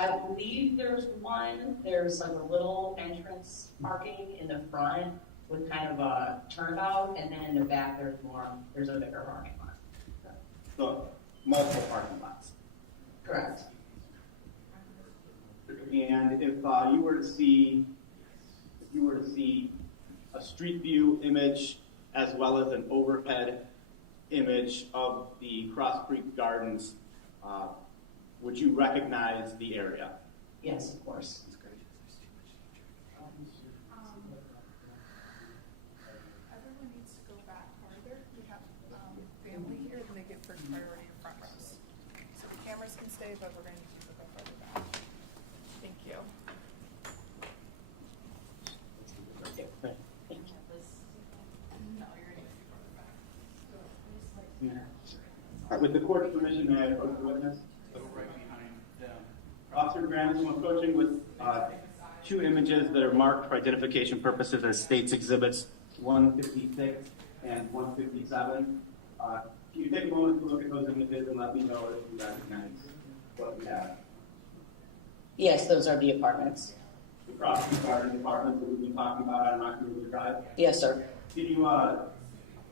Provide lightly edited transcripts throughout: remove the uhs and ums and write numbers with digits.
I believe there's one. There's like a little entrance parking in the front with kind of a turnabout, and then in the back there's more. There's a bigger parking lot. So multiple parking lots. Correct. And if you were to see a street view image as well as an overhead image of the Cross Creek Gardens, would you recognize the area? Yes, of course. Everyone needs to go back farther. We have family here, and they get first priority in front rows. So the cameras can stay, but we're going to need to go farther back. Thank you. No, you're going to be farther back. With the court's permission, may I approach the witness? Go right behind them. Officer Graham, I'm approaching with two images that are marked for identification purposes as State's Exhibits 156 and 157. Can you take a moment to look at those images and let me know if you recognize what we have? Yes, those are the apartments. The Cross Creek Garden apartments that we've been talking about on Rocky River Drive. Yes, sir. Can you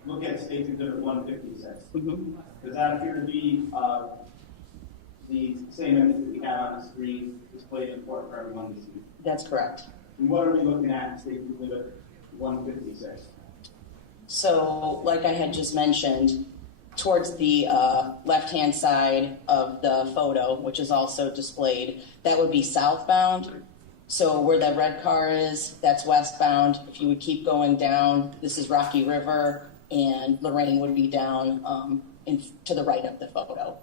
look at State's Exhibit 156? Mm-hmm. Does that appear to be the same image that we have on the screen displayed in court for everyone to see? That's correct. And what are we looking at in State's Exhibit 156? So, like I had just mentioned, towards the left-hand side of the photo, which is also displayed, that would be southbound. So where that red car is, that's westbound. If you would keep going down, this is Rocky River, and Lorraine would be down to the right of the photo.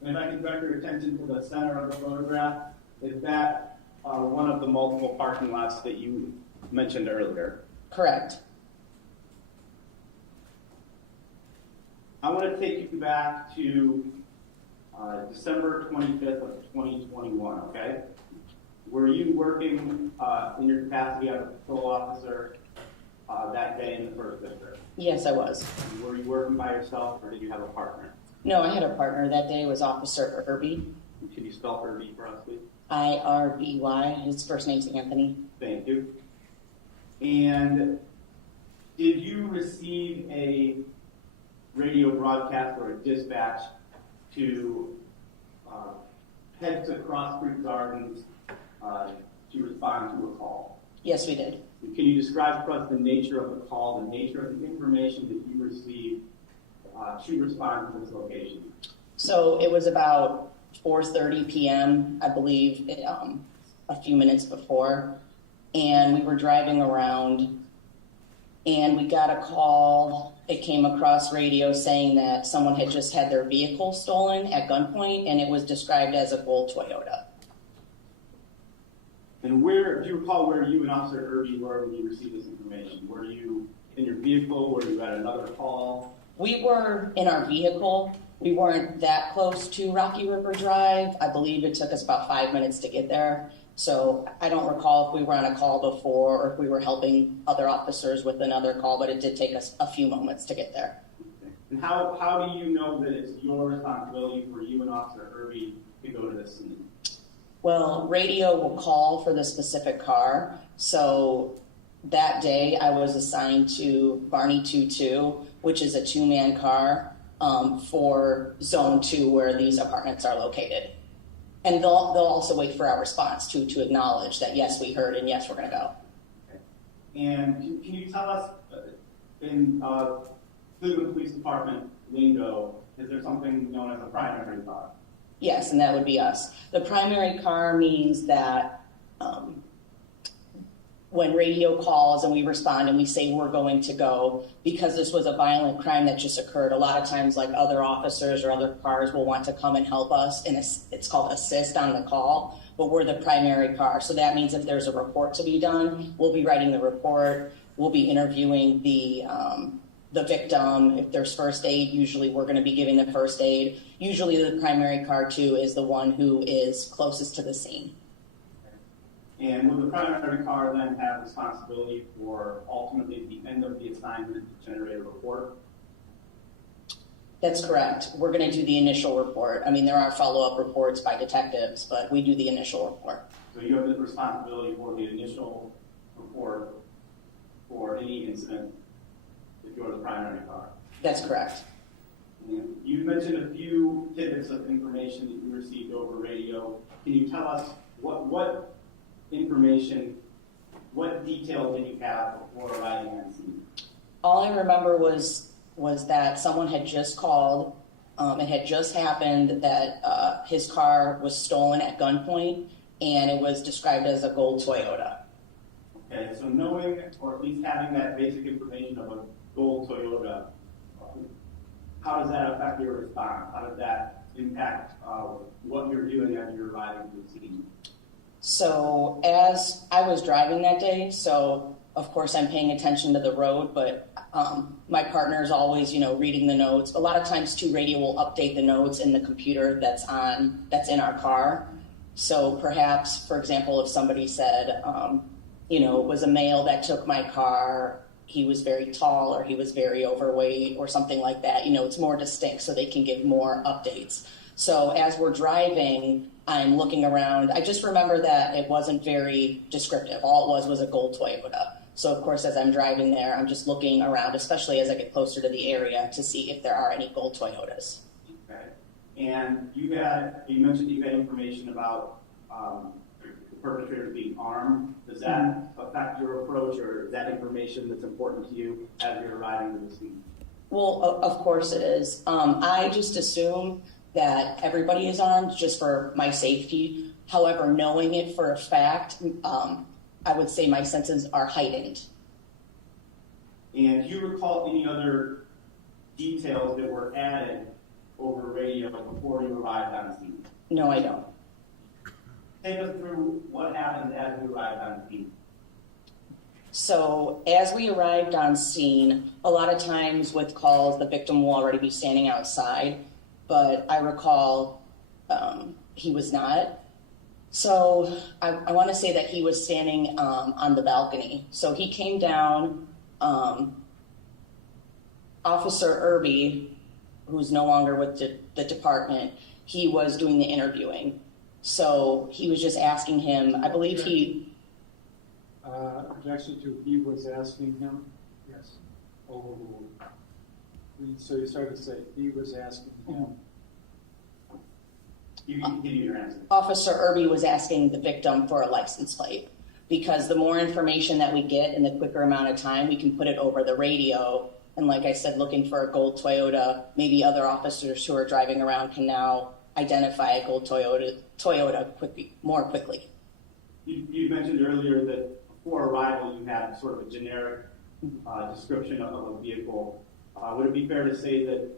And if I can direct your attention to the center of the photograph, is that one of the multiple parking lots that you mentioned earlier? Correct. I want to take you back to December 25th of 2021, okay? Were you working in your capacity as a patrol officer that day in the first district? Yes, I was. Were you working by yourself or did you have a partner? No, I had a partner. That day was Officer Irby. Can you spell Irby for us, please? I-R-B-Y. His first name's Anthony. Thank you. And did you receive a radio broadcast or a dispatch to head to Cross Creek Gardens to respond to a call? Yes, we did. Can you describe for us the nature of the call, the nature of the information that you received to respond to this location? So it was about 4:30 p.m., I believe, a few minutes before. And we were driving around and we got a call. It came across radio saying that someone had just had their vehicle stolen at gunpoint, and it was described as a gold Toyota. And where, do you recall where you and Officer Irby were when you received this information? Were you in your vehicle? Were you at another call? We were in our vehicle. We weren't that close to Rocky River Drive. I believe it took us about 5 minutes to get there. So I don't recall if we were on a call before or if we were helping other officers with another call, but it did take us a few moments to get there. Okay. And how do you know that it's your responsibility for you and Officer Irby to go to this scene? Well, radio will call for the specific car. So that day I was assigned to Barney 22, which is a two-man car for Zone 2 where these apartments are located. And they'll also wait for our response to acknowledge that, yes, we heard and yes, we're going to go. Okay. And can you tell us, in Cleveland Police Department lingo, is there something known as a primary car? Yes, and that would be us. The primary car means that when radio calls and we respond and we say we're going to go, because this was a violent crime that just occurred, a lot of times like other officers or other cars will want to come and help us, and it's called assist on the call, but we're the primary car. So that means if there's a report to be done, we'll be writing the report, we'll be interviewing the victim. If there's first aid, usually we're going to be giving the first aid. Usually the primary car too is the one who is closest to the scene. And will the primary car then have responsibility for ultimately at the end of the assignment to generate a report? That's correct. We're going to do the initial report. I mean, there are follow-up reports by detectives, but we do the initial report. So you have the responsibility for the initial report for any incident if you're the primary car. That's correct. And you mentioned a few tidbits of information that you received over radio. Can you tell us what information, what details did you have before arriving on scene? All I remember was that someone had just called. It had just happened that his car was stolen at gunpoint, and it was described as a gold Toyota. Okay, so knowing, or at least having that basic information of a gold Toyota, how does that affect your response? How does that impact what you're doing as you're arriving to the scene? So as I was driving that day, so of course I'm paying attention to the road, but my partner is always, reading the notes. A lot of times too, radio will update the notes in the computer that's in our car. So perhaps, for example, if somebody said, it was a male that took my car, he was very tall or he was very overweight or something like that, it's more distinct so they can give more updates. So as we're driving, I'm looking around. I just remember that it wasn't very descriptive. All it was a gold Toyota. So of course, as I'm driving there, I'm just looking around, especially as I get closer to the area to see if there are any gold Toyotas. Okay. And you mentioned you had information about the perpetrators being armed. Does that affect your approach, or is that information that's important to you as you're arriving to the scene? Well, of course it is. I just assume that everybody is armed just for my safety. However, knowing it for a fact, I would say my senses are heightened. And do you recall any other details that were added over radio before you arrived on scene? No, I don't. Take us through what happened as you arrived on scene. So as we arrived on scene, a lot of times with calls, the victim will already be standing outside, but I recall he was not. So I want to say that he was standing on the balcony. So he came down. Officer Irby, who's no longer with the department, he was doing the interviewing. So he was just asking him, I believe he... Objection to he was asking him? Yes. Overruled. So you started to say he was asking him. You can continue your answer. Officer Irby was asking the victim for a license plate, because the more information that we get in the quicker amount of time, we can put it over the radio. And like I said, looking for a gold Toyota, maybe other officers who are driving around can now identify a gold Toyota more quickly. You mentioned earlier that before arrival you had sort of a generic description of a vehicle. Would it be fair to say that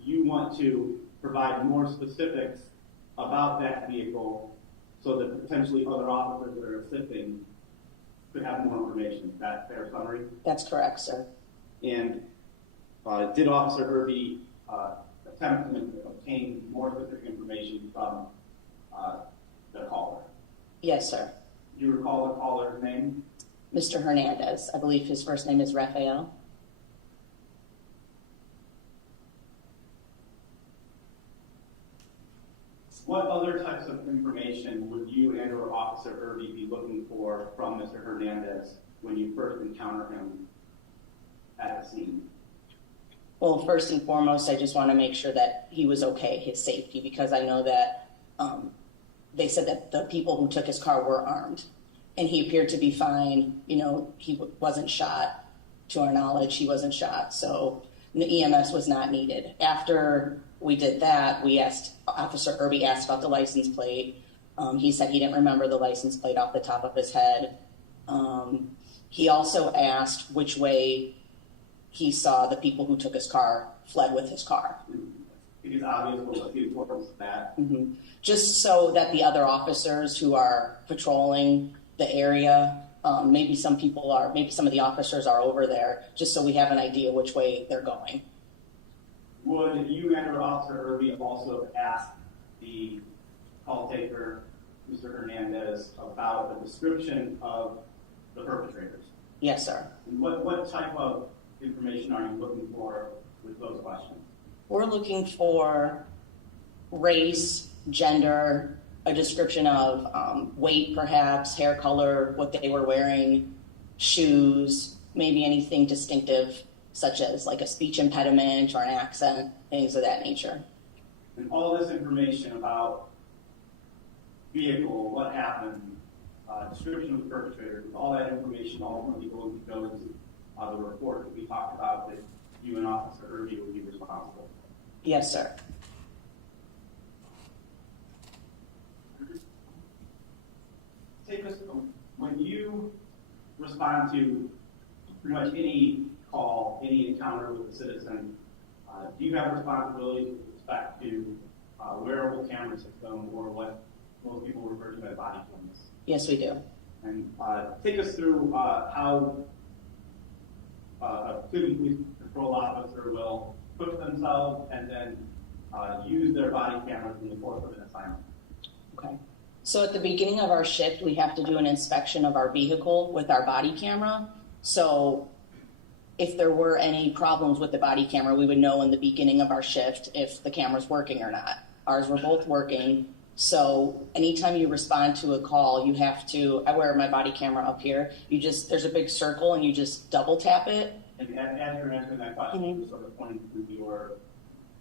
you want to provide more specifics about that vehicle so that potentially other officers that are assisting could have more information? Is that a fair summary? That's correct, sir. And did Officer Irby attempt to obtain more specific information from the caller? Yes, sir. Do you recall the caller's name? Mr. Hernandez. I believe his first name is Rafael. What other types of information would you and or Officer Irby be looking for from Mr. Hernandez when you first encounter him at the scene? Well, first and foremost, I just want to make sure that he was okay, his safety, because I know that they said that the people who took his car were armed, and he appeared to be fine. He wasn't shot. To our knowledge, he wasn't shot, so the EMS was not needed. After we did that, Officer Irby asked about the license plate. He said he didn't remember the license plate off the top of his head. He also asked which way he saw the people who took his car fled with his car. It is obvious what the importance of that. Mm-hmm. Just so that the other officers who are patrolling the area, maybe some of the officers are over there, just so we have an idea which way they're going. Would you and or Officer Irby also ask the call taker, Mr. Hernandez, about the description of the perpetrators? Yes, sir. And what type of information are you looking for with those questions? We're looking for race, gender, a description of weight perhaps, hair color, what they were wearing, shoes, maybe anything distinctive such as like a speech impediment or an accent, things of that nature. And all this information about vehicle, what happened, description of the perpetrator, all that information ultimately goes into the report that we talked about that you and Officer Irby will be responsible. Yes, sir. Take us, when you respond to pretty much any call, any encounter with a citizen, do you have responsibilities with respect to wearable camera system or what most people refer to as body cameras? Yes, we do. And take us through how a Cleveland Police Patrol officer will put themselves and then use their body cameras in the course of an assignment. Okay. So at the beginning of our shift, we have to do an inspection of our vehicle with our body camera. So if there were any problems with the body camera, we would know in the beginning of our shift if the camera's working or not. Ours were both working. So anytime you respond to a call, you have to, I wear my body camera up here. There's a big circle and you just double tap it. And as you're answering that question, you're sort of pointing to your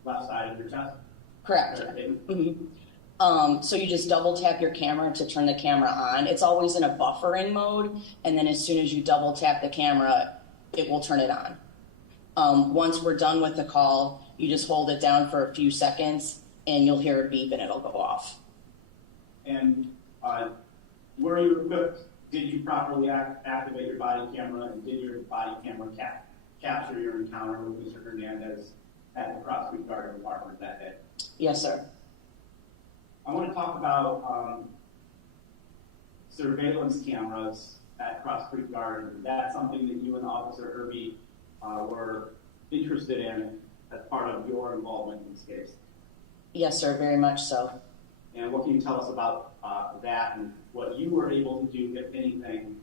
left side of your chest. Correct. So you just double tap your camera to turn the camera on. It's always in a buffering mode, and then as soon as you double tap the camera, it will turn it on. Once we're done with the call, you just hold it down for a few seconds, and you'll hear a beep, and it'll go off. And were you equipped? Did you properly activate your body camera, and did your body camera capture your encounter with Mr. Hernandez at the Cross Creek Garden Department that day? Yes, sir. I want to talk about surveillance cameras at Cross Creek Garden. That's something that you and Officer Irby were interested in as part of your involvement in this case. Yes, sir, very much so. And what can you tell us about that and what you were able to do, if anything,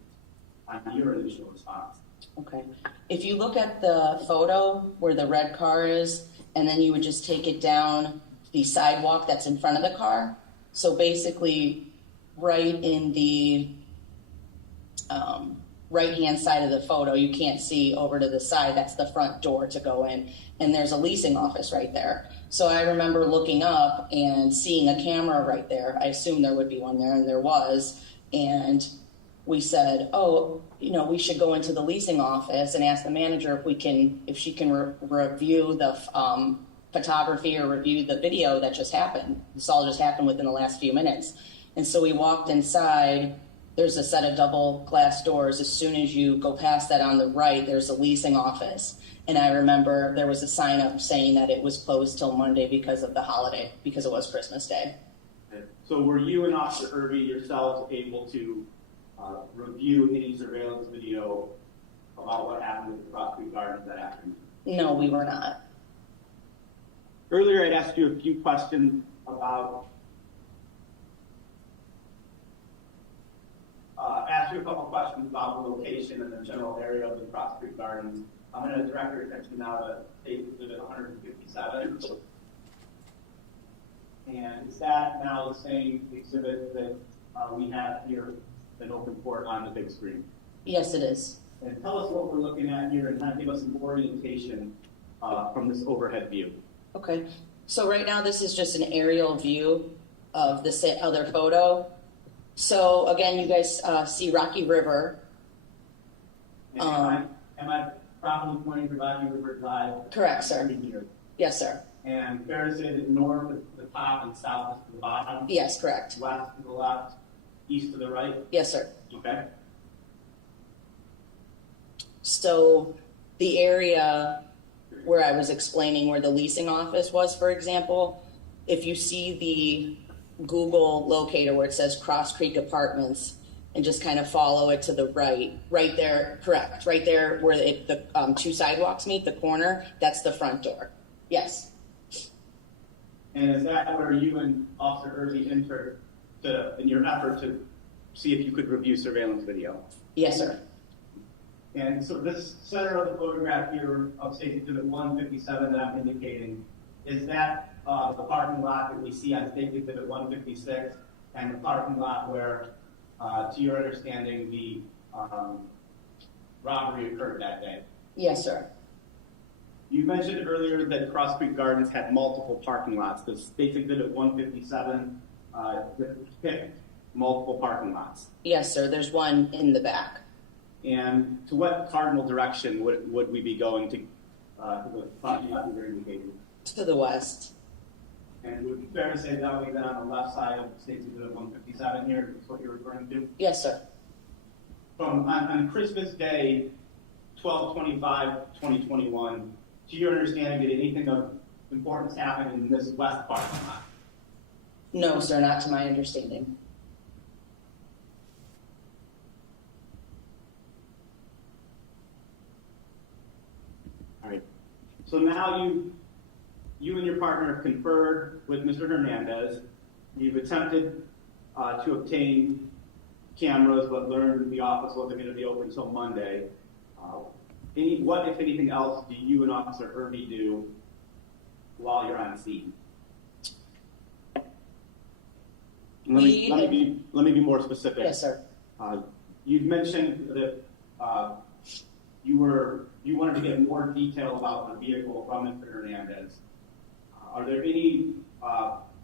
on your initial response? Okay. If you look at the photo where the red car is, and then you would just take it down the sidewalk that's in front of the car. So basically, right in the right-hand side of the photo, you can't see over to the side. That's the front door to go in. And there's a leasing office right there. So I remember looking up and seeing a camera right there. I assumed there would be one there, and there was. And we said, we should go into the leasing office and ask the manager if she can review the photography or review the video that just happened. This all just happened within the last few minutes. And so we walked inside. There's a set of double glass doors. As soon as you go past that on the right, there's a leasing office. And I remember there was a sign up saying that it was closed till Monday because of the holiday, because it was Christmas Day. So were you and Officer Irby yourselves able to review any surveillance video about what happened at the Cross Creek Gardens that afternoon? No, we were not. Earlier, I'd asked you a few questions about, asked you a couple questions about the location and the general area of the Cross Creek Gardens. I'm going to direct your attention now to State Exhibit 157. And is that now the same exhibit that we have here in open court on the big screen? Yes, it is. And tell us what we're looking at here and kind of give us some orientation from this overhead view. Okay. So right now this is just an aerial view of the other photo. So again, you guys see Rocky River. And am I properly pointing to Rocky River Drive? Correct, sir. Here? Yes, sir. And fair to say that north is the top and south is to the bottom? Yes, correct. West to the left, east to the right? Yes, sir. Okay. So the area where I was explaining where the leasing office was, for example, if you see the Google locator where it says Cross Creek Apartments and just kind of follow it to the right there, correct, right there where the two sidewalks meet, the corner, that's the front door. Yes. And is that where you and Officer Irby entered in your effort to see if you could review surveillance video? Yes, sir. And so this center of the photograph here of State Exhibit 157 that I'm indicating, is that the parking lot that we see on State Exhibit 156 and the parking lot where, to your understanding, the robbery occurred that day? Yes, sir. You mentioned earlier that Cross Creek Gardens had multiple parking lots. Does State Exhibit 157 depict multiple parking lots? Yes, sir. There's one in the back. And to what cardinal direction would we be going to the parking lot you're indicating? To the west. And would it be fair to say that would be then on the left side of State Exhibit 157 here, is what you're referring to? Yes, sir. On Christmas Day, 12/25/2021, to your understanding, did anything of importance happen in this west parking lot? No, sir, not to my understanding. All right. So now you and your partner have conferred with Mr. Hernandez. You've attempted to obtain cameras, but learned the office wasn't going to be open until Monday. What, if anything else, do you and Officer Irby do while you're on scene? Let me be more specific. Yes, sir. You've mentioned that you wanted to get more detail about the vehicle from Mr. Hernandez. Are there any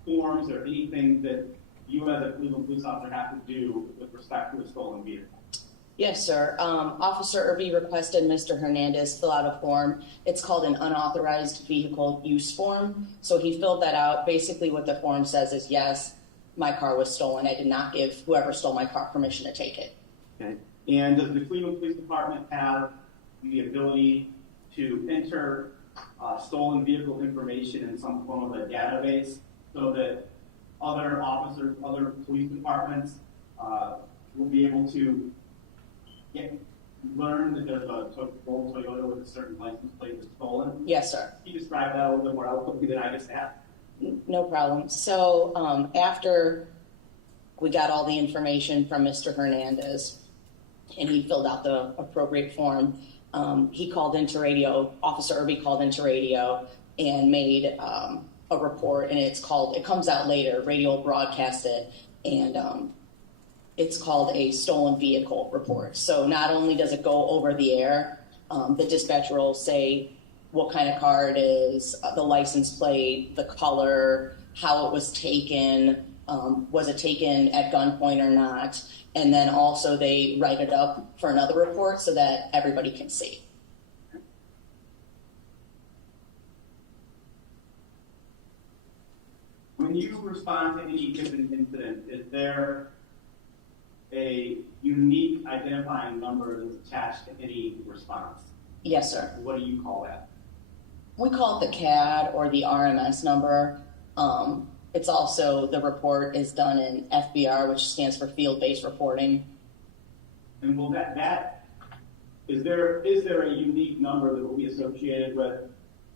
forms or anything that you as a Cleveland police officer have to do with respect to a stolen vehicle? Yes, sir. Officer Irby requested Mr. Hernandez fill out a form. It's called an unauthorized vehicle use form. So he filled that out. Basically what the form says is, yes, my car was stolen. I did not give whoever stole my car permission to take it. Okay. And does the Cleveland Police Department have the ability to enter stolen vehicle information in some form of a database so that other officers, other police departments will be able to learn that there's a old Toyota with a certain license plate that's stolen? Yes, sir. Can you describe that a little bit more eloquently than I just have? No problem. So after we got all the information from Mr. Hernandez and he filled out the appropriate form, he called into radio, Officer Irby called into radio and made a report, and it comes out later, radio will broadcast it, and it's called a stolen vehicle report. So not only does it go over the air, the dispatcher will say what kind of car it is, the license plate, the color, how it was taken, was it taken at gunpoint or not, and then also they write it up for another report so that everybody can see. When you respond to any given incident, is there a unique identifying number that's attached to any response? Yes, sir. What do you call that? We call it the CAD or the RMS number. It's also, the report is done in FBR, which stands for field-based reporting. And will is there a unique number that will be associated with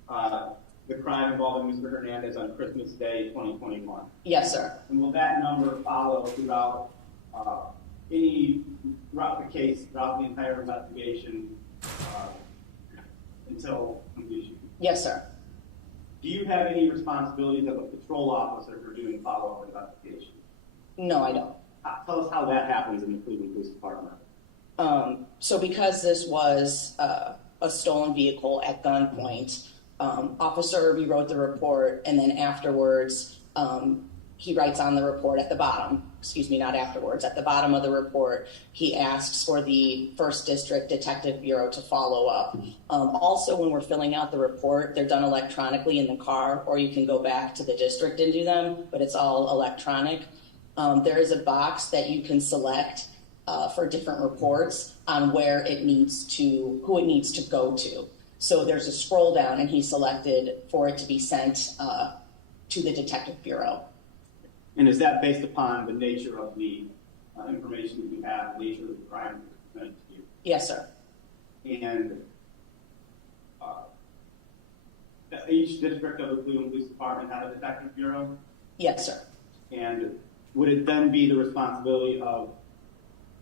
the crime involving Mr. Hernandez on Christmas Day 2021? Yes, sir. And will that number follow throughout throughout the case, throughout the entire investigation until completion? Yes, sir. Do you have any responsibilities as a patrol officer for doing follow-up investigation? No, I don't. Tell us how that happens in the Cleveland Police Department. So because this was a stolen vehicle at gunpoint, Officer Irby wrote the report, and then afterwards, he writes on the report at the bottom, not afterwards, at the bottom of the report, he asks for the 1st District Detective Bureau to follow up. Also, when we're filling out the report, they're done electronically in the car, or you can go back to the district and do them, but it's all electronic. There is a box that you can select for different reports on who it needs to go to. So there's a scroll down, and he selected for it to be sent to the Detective Bureau. And is that based upon the nature of the information that you have, the nature of the crime presented to you? Yes, sir. And each district of the Cleveland Police Department have a Detective Bureau? Yes, sir. And would it then be the responsibility of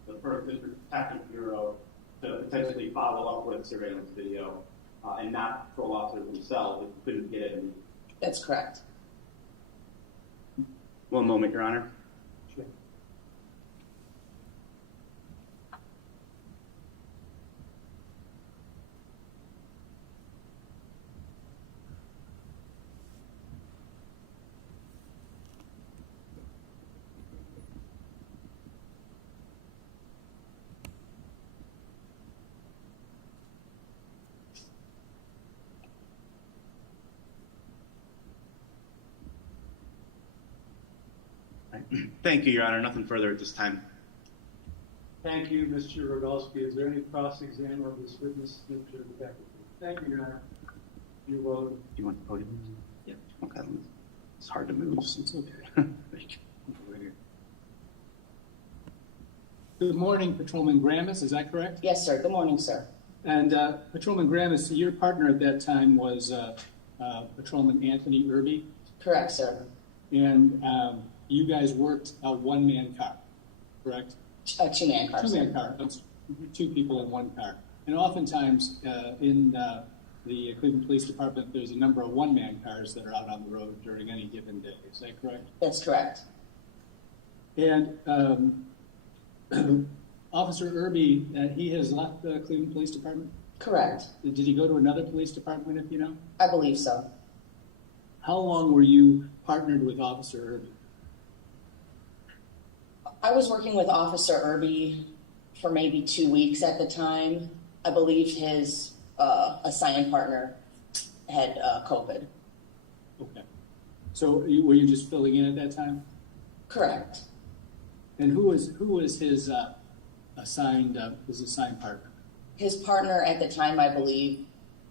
the 1st District Detective Bureau to potentially follow up with surveillance video and not patrol officers themselves if you couldn't get it That's correct. One moment, Your Honor. Sure. Thank you, Your Honor. Nothing further at this time. Thank you, Mr. Rogalski. Is there any cross-exam of this witness, Mr. Becker? Thank you, Your Honor. You're welcome. Do you want the podium? Yeah. Okay. It's hard to move. So it's okay. Good morning, Patrolman Gramis. Is that correct? Yes, sir. Good morning, sir. And Patrolman Gramis, your partner at that time was Patrolman Anthony Irby, Correct, sir. and you guys worked a one-man car, correct? A two-man car. Two-man car. That's two people in one car. And oftentimes in the Cleveland Police Department, there's a number of one-man cars that are out on the road during any given day. Is that correct? That's correct. And Officer Irby, he has left the Cleveland Police Department? Correct. Did he go to another police department, if you know? I believe so. How long were you partnered with Officer Irby? I was working with Officer Irby for maybe 2 weeks at the time. I believe his assigned partner had COVID. Okay. So were you just filling in at that time? Correct. And who was his assigned partner? His partner at the time, I believe,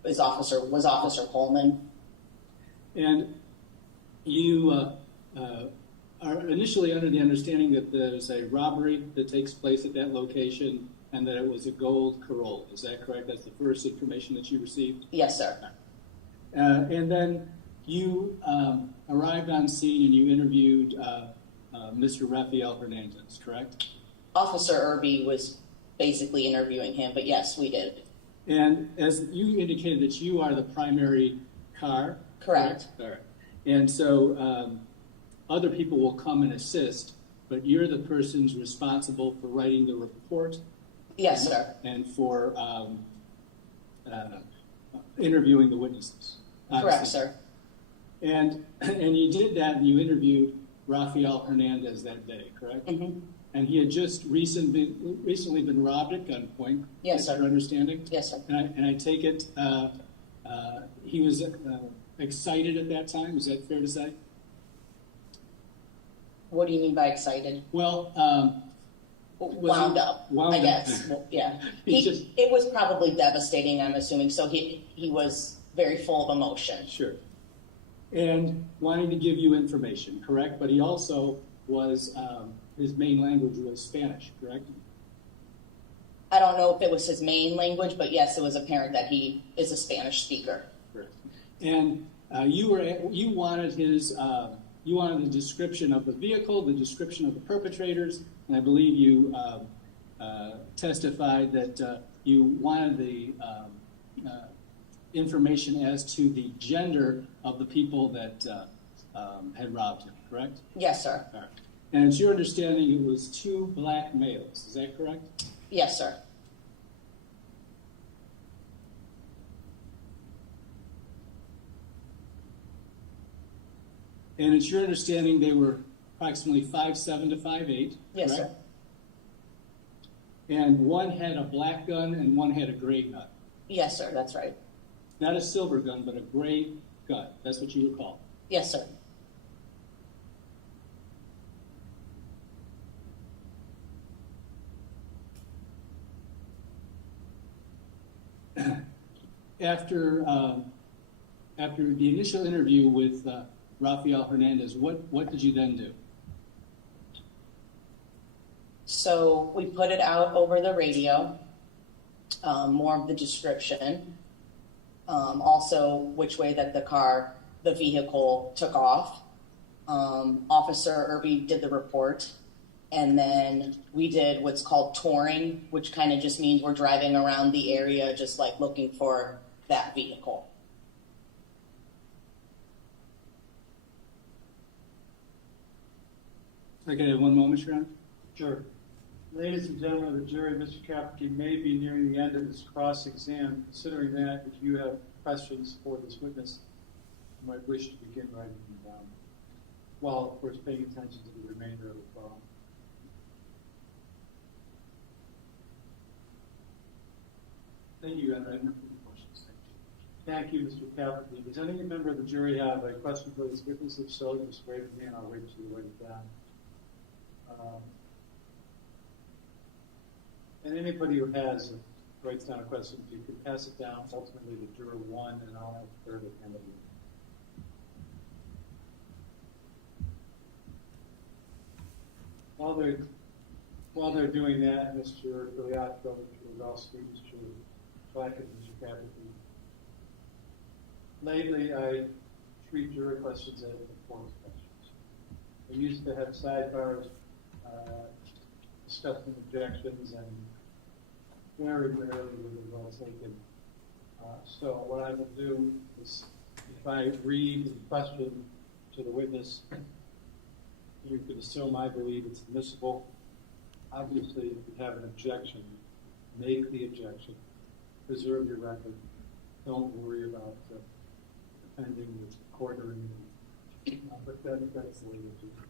was Officer Coleman. And you are initially under the understanding that there's a robbery that takes place at that location and that it was a gold Corolla. Is that correct? That's the first information that you received? Yes, sir. And then you arrived on scene and you interviewed Mr. Rafael Hernandez, correct? Officer Irby was basically interviewing him, but yes, we did. And as you indicated that you are the primary car? Correct. All right. And so other people will come and assist, but you're the person's responsible for writing the report? Yes, sir. And for interviewing the witnesses? Correct, sir. And you did that and you interviewed Rafael Hernandez that day, correct? Mm-hmm. And he had just recently been robbed at gunpoint. Yes, sir. Your understanding? Yes, sir. And I take it he was excited at that time. Is that fair to say? What do you mean by excited? Well, Wound up, I guess. Well, yeah. It was probably devastating, I'm assuming. So he was very full of emotion. Sure. And wanting to give you information, correct? But he also was, his main language was Spanish, correct? I don't know if it was his main language, but yes, it was apparent that he is a Spanish speaker. Correct. And you wanted the description of the vehicle, the description of the perpetrators, and I believe you testified that you wanted the information as to the gender of the people that had robbed him, correct? Yes, sir. All right. And it's your understanding it was 2 black males, is that correct? Yes, sir. And it's your understanding they were approximately 5'7" to 5'8", Yes, correct? sir. And one had a black gun and one had a gray gun. Yes, sir. That's right. Not a silver gun, but a gray gun. That's what you recall. Yes, sir. After the initial interview with Rafael Hernandez, what did you then do? So we put it out over the radio, more of the description, also which way that the vehicle took off. Officer Irby did the report, and then we did what's called touring, which kind of just means we're driving around the area just like looking for that vehicle. I can have one moment, Your Honor? Sure. Ladies and gentlemen of the jury, Mr. Kapke may be nearing the end of his cross-exam. Considering that, if you have questions for this witness, you might wish to begin writing them down, while, of course, paying attention to the remainder of the trial. Thank you, Your Honor. I have no further questions. Thank you, Mr. Kapke. Does any member of the jury have a question for this witness? If so, just raise your hand. I'll wait until you write it down. And anybody who writes down a question, if you could pass it down ultimately to juror 1, and I'll have third at the end of it. While they're doing that, Mr. Cuyahoga, Mr. Rogowski, Mr. Black, and Mr. Kapke. Lately, I treat jury questions as performance questions. We used to have sidebars discussing objections, and very rarely were they well taken. So what I will do is, if I read the question to the witness, you can assume I believe it's admissible. Obviously, if you have an objection, make the objection. Preserve your record. Don't worry about defending the court or anything. But that's the way to do it.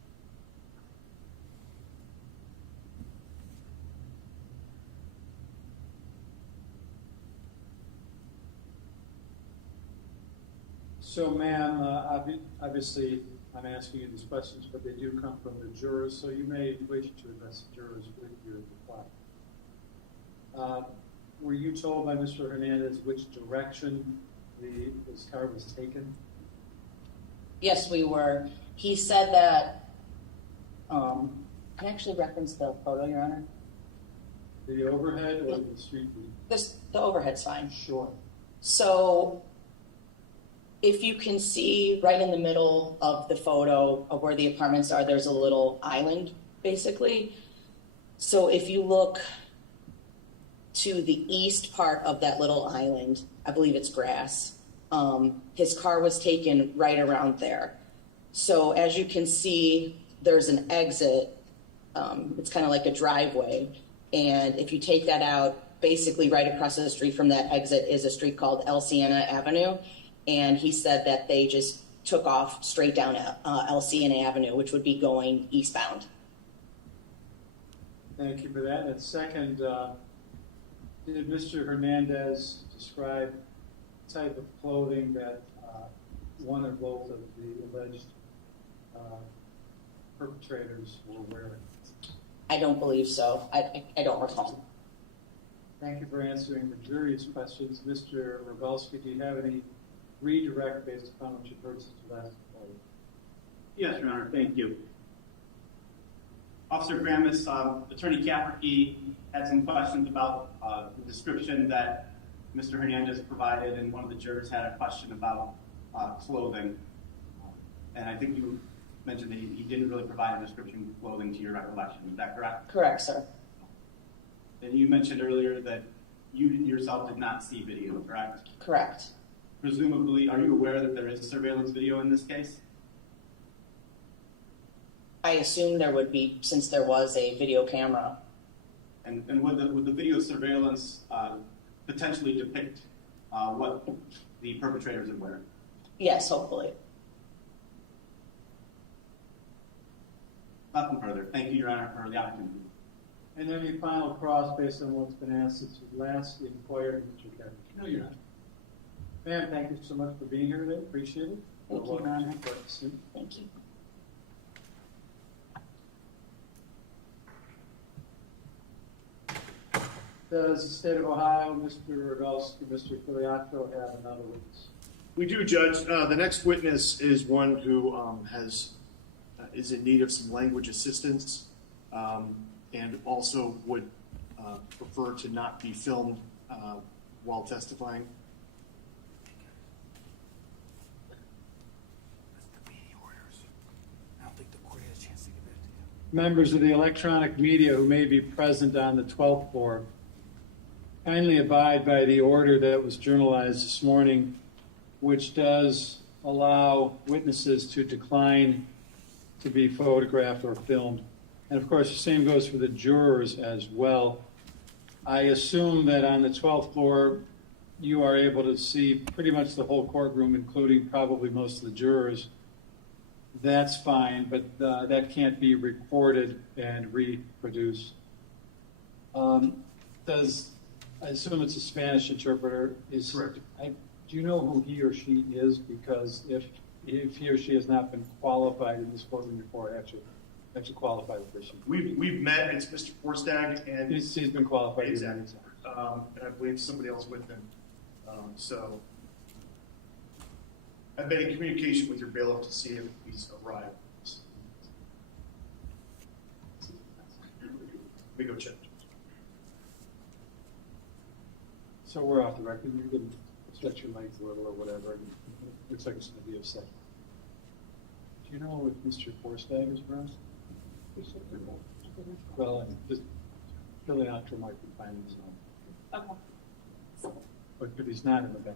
So, ma'am, obviously, I'm asking you these questions, but they do come from the jurors, so you may wish to address the jurors with your reply. Were you told by Mr. Hernandez which direction his car was taken? Yes, we were. He said that, can I actually reference the photo, Your Honor? The overhead or the street view? The overhead's fine. Sure. So if you can see right in the middle of the photo of where the apartments are, there's a little island, basically. So if you look to the east part of that little island, I believe it's grass, his car was taken right around there. So as you can see, there's an exit. It's kind of like a driveway. And if you take that out, basically right across the street from that exit is a street called El Siena Avenue. And he said that they just took off straight down El Siena Avenue, which would be going eastbound. Thank you for that. And second, did Mr. Hernandez describe the type of clothing that one or both of the alleged perpetrators were wearing? I don't believe so. I don't recall. Thank you for answering the jury's questions. Mr. Robelski, do you have any redirect based upon what you've heard since you last reported? Yes, Your Honor. Thank you. Officer Gramis, Attorney Kapke had some questions about the description that Mr. Hernandez provided, and one of the jurors had a question about clothing. And I think you mentioned that he didn't really provide a description of clothing to your recollection. Is that correct? Correct, sir. And you mentioned earlier that you yourself did not see video, correct? Correct. Presumably, are you aware that there is surveillance video in this case? I assume there would be, since there was a video camera. And would the video surveillance potentially depict what the perpetrators are wearing? Yes, hopefully. Nothing further. Thank you, Your Honor, for the opportunity. And any final cross based on what's been asked since you last inquired, Mr. Kevin? No, you're not. Ma'am, thank you so much for being here today. Appreciate it. Thank you, Your Honor. Thank you. Does the state of Ohio, Mr. Rogalski, Mr. Cuyahoga, have another witness? We do, Judge. The next witness is one who is in need of some language assistance and also would prefer to not be filmed while testifying. Members of the electronic media who may be present on the 12th floor, kindly abide by the order that was journalized this morning, which does allow witnesses to decline to be photographed or filmed. And of course, the same goes for the jurors as well. I assume that on the 12th floor, you are able to see pretty much the whole courtroom, including probably most of the jurors. That's fine, but that can't be recorded and reproduced. I assume it's a Spanish interpreter. Correct. Do you know who he or she is? Because if he or she has not been qualified in this courtroom before, I have to qualify the person. We've met. It's Mr. Forstag, and He's been qualified. exactly. And I believe somebody else with him. So I've been in communication with your bailiff to see if he's arrived. Let me go check. So we're off the record. You can stretch your legs a little or whatever. It looks like it's going to be upset. Do you know if Mr. Forstag is around? Well, I'm just filling out for my confinement zone. Okay. But he's not in the back.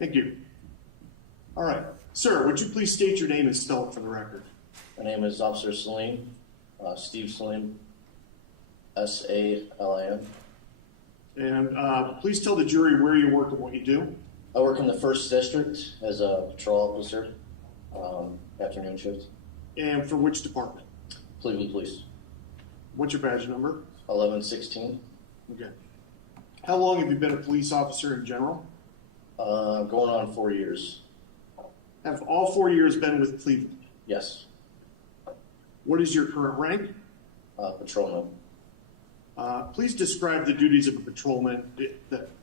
Thank you. All right. Sir, would you please state your name and spell it for the record? My name is Officer Salim, Steve Salim, S-A-L-I-M. And please tell the jury where you work and what you do. I work in the 1st District as a patrol officer, afternoon shift. And for which department? Cleveland Police. What's your badge number? 11/16. Okay. How long have you been a police officer in general? Going on 4 years. Have all 4 years been with Cleveland? Yes. What is your current rank? Patrolman. Please describe the duties of a patrolman,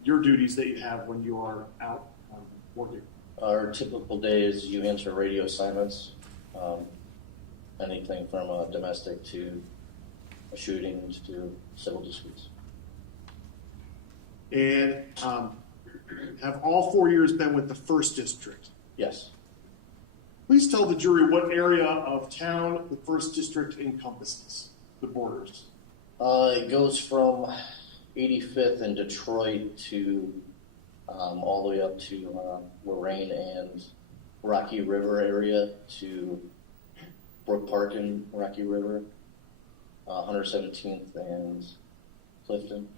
your duties that you have when you are out working. Our typical day is you answer radio assignments, anything from a domestic to a shooting to civil disputes. And have all 4 years been with the 1st District? Yes. Please tell the jury what area of town the 1st District encompasses, the borders. It goes from 85th in Detroit to all the way up to Lorraine and Rocky River area to Brook Park and Rocky River, 117th and Clifton.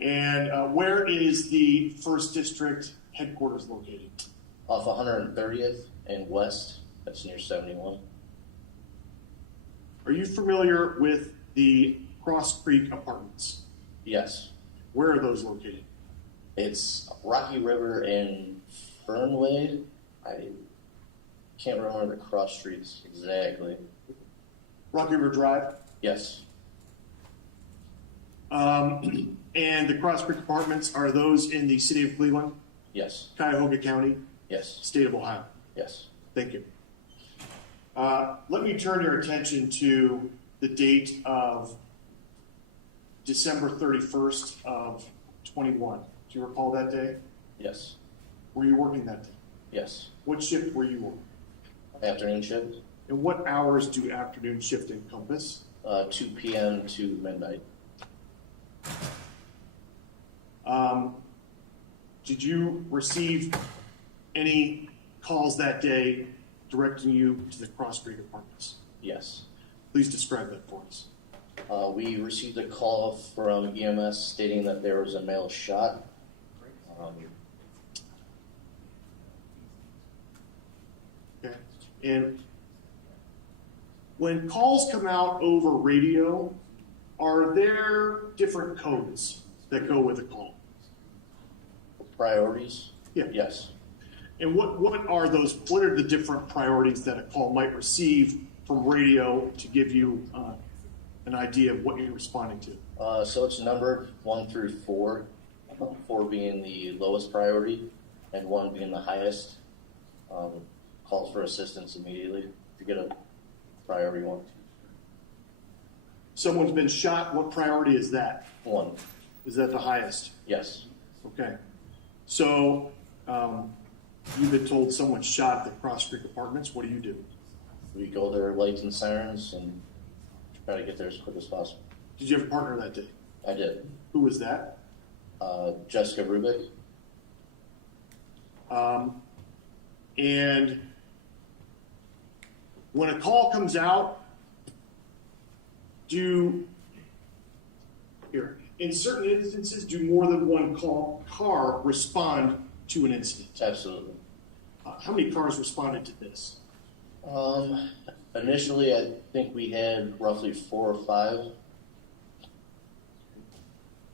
And where is the 1st District headquarters located? Off 130th and West, that's near 71. Are you familiar with the Cross Creek Apartments? Yes. Where are those located? It's Rocky River and Fernway. I can't remember the cross streets exactly. Rocky River Drive? Yes. And the Cross Creek Apartments, are those in the city of Cleveland, Yes. Cuyahoga County, Yes. state of Ohio? Yes. Thank you. Let me turn your attention to the date of December 31st of 21. Do you recall that day? Yes. Were you working that day? Yes. What shift were you on? Afternoon shift, And what hours do afternoon shift encompass? 2 p.m. to midnight. Did you receive any calls that day directing you to the Cross Creek Apartments? Yes. Please describe that for us. We received a call from EMS stating that there was a male shot. Okay. And when calls come out over radio, are there different codes that go with a call? Priorities? Yeah. Yes. And what are those? What are the different priorities that a call might receive from radio to give you an idea of what you're responding to? So it's numbered 1 through 4, 4 being the lowest priority and 1 being the highest. Calls for assistance immediately to get a priority 1. Someone's been shot. What priority is that? 1. Is that the highest? Yes. Okay. So you've been told someone's shot at the Cross Creek Apartments. What do? We go there, lights and sirens, and try to get there as quick as possible. Did you have a partner that day? I did. Who was that? Jessica Rubik. And when a call comes out, in certain instances, do more than one car respond to an incident? Absolutely. How many cars responded to this? Initially, I think we had roughly 4 or 5.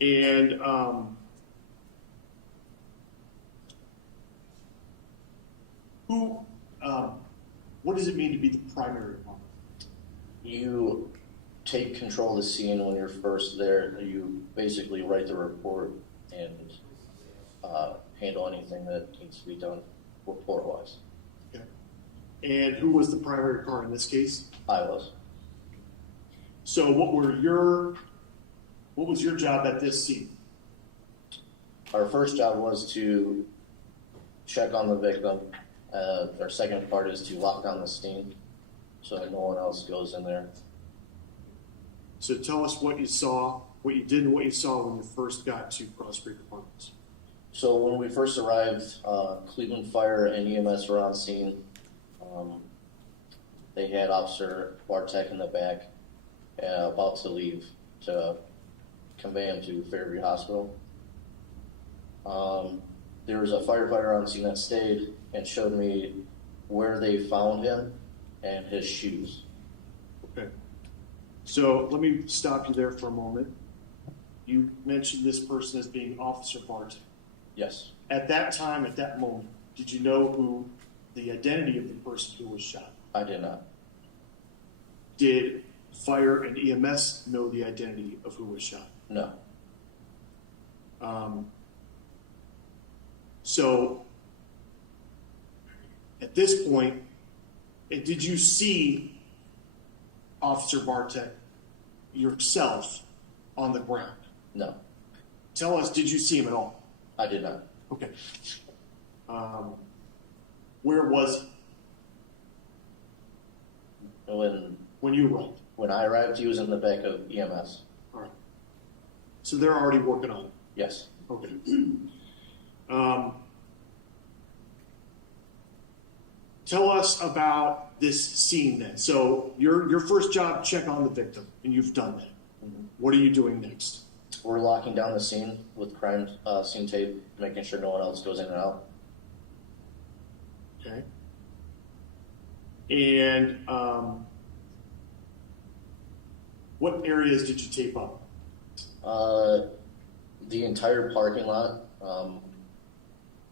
And what does it mean to be the primary one? You take control of the scene when you're first there. You basically write the report and handle anything that needs to be done report-wise. Okay. And who was the primary car in this case? I was. So what was your job at this scene? Our first job was to check on the victim. Our second part is to lock down the scene so that no one else goes in there. So tell us what you saw, what you did, and what you saw when you first got to Cross Creek Apartments. So when we first arrived, Cleveland Fire and EMS were on scene. They had Officer Bartek in the back, about to leave to convey him to Fairview Hospital. There was a firefighter on scene that stayed and showed me where they found him and his shoes. Okay. So let me stop you there for a moment. You mentioned this person as being Officer Bartek. Yes. At that time, at that moment, did you know who the identity of the person who was shot? I did not. Did fire and EMS know the identity of who was shot? No. So at this point, did you see Officer Bartek yourself on the ground? No. Tell us, did you see him at all? I did not. Okay. Where was he when you arrived? When I arrived, he was in the back of EMS. All right. So they're already working on it. Yes. Okay. Tell us about this scene then. So your first job, check on the victim, and you've done that. Mm-hmm. What are you doing next? We're locking down the scene with crime scene tape, making sure no one else goes in and out. Okay. And what areas did you tape up? The entire parking lot,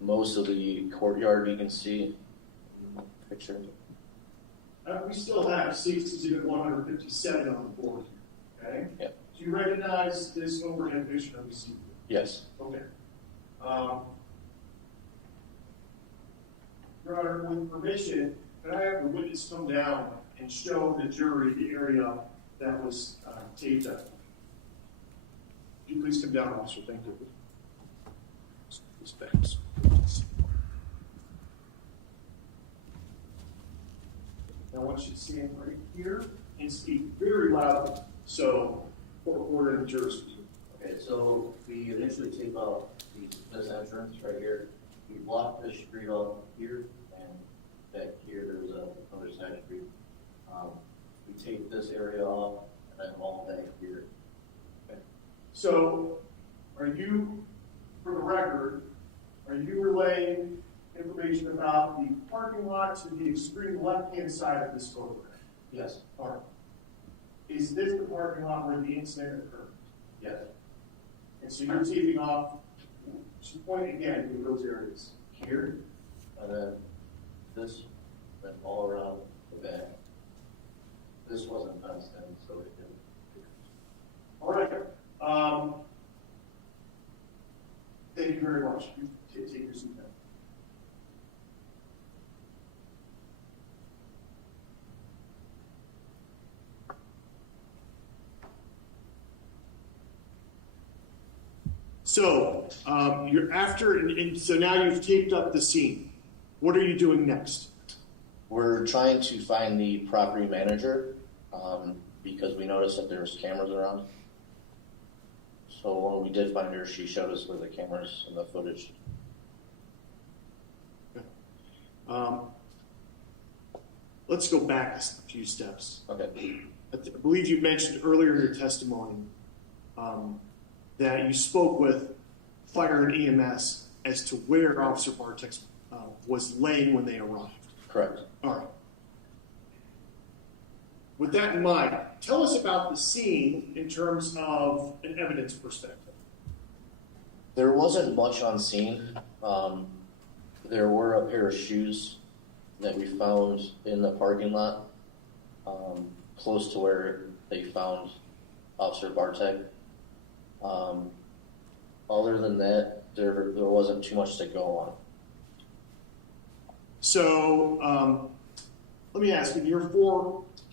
most of the courtyard you can see. Picture. We still have 157 on the board here, okay? Yeah. Do you recognize this overhead vision of the scene? Yes. Okay. Your Honor, with permission, can I have the witness come down and show the jury the area that was taped up? Would you please come down, officer? Thank you. Thanks. Now I want you to stand right here and speak very loudly so we're in the jurors. Okay, so we initially tape out this entrance right here. We block this street off here, and back here there's another side street. We tape this area off, and then all back here. Okay. So, are you, for the record, are you relaying information about the parking lot to the extreme left-hand side of this photograph? Yes. All right. Is this the parking lot where the incident occurred? Yes. And so you're taping off, just point again to those areas. Here, and then this, and all around the back. This wasn't fenced in, so it didn't. All right. Thank you very much. You take your seat now. So you're after, and so now you've taped up the scene. What are you doing next? We're trying to find the property manager because we noticed that there's cameras around. So when we did find her, she showed us where the cameras and the footage. Let's go back a few steps. Okay. I believe you mentioned earlier in your testimony that you spoke with fire and EMS as to where Officer Bartek was laying when they arrived. Correct. All right. With that in mind, tell us about the scene in terms of an evidence perspective. There wasn't much on scene. There were a pair of shoes that we found in the parking lot, close to where they found Officer Bartek. Other than that, there wasn't too much to go on. So let me ask you, in your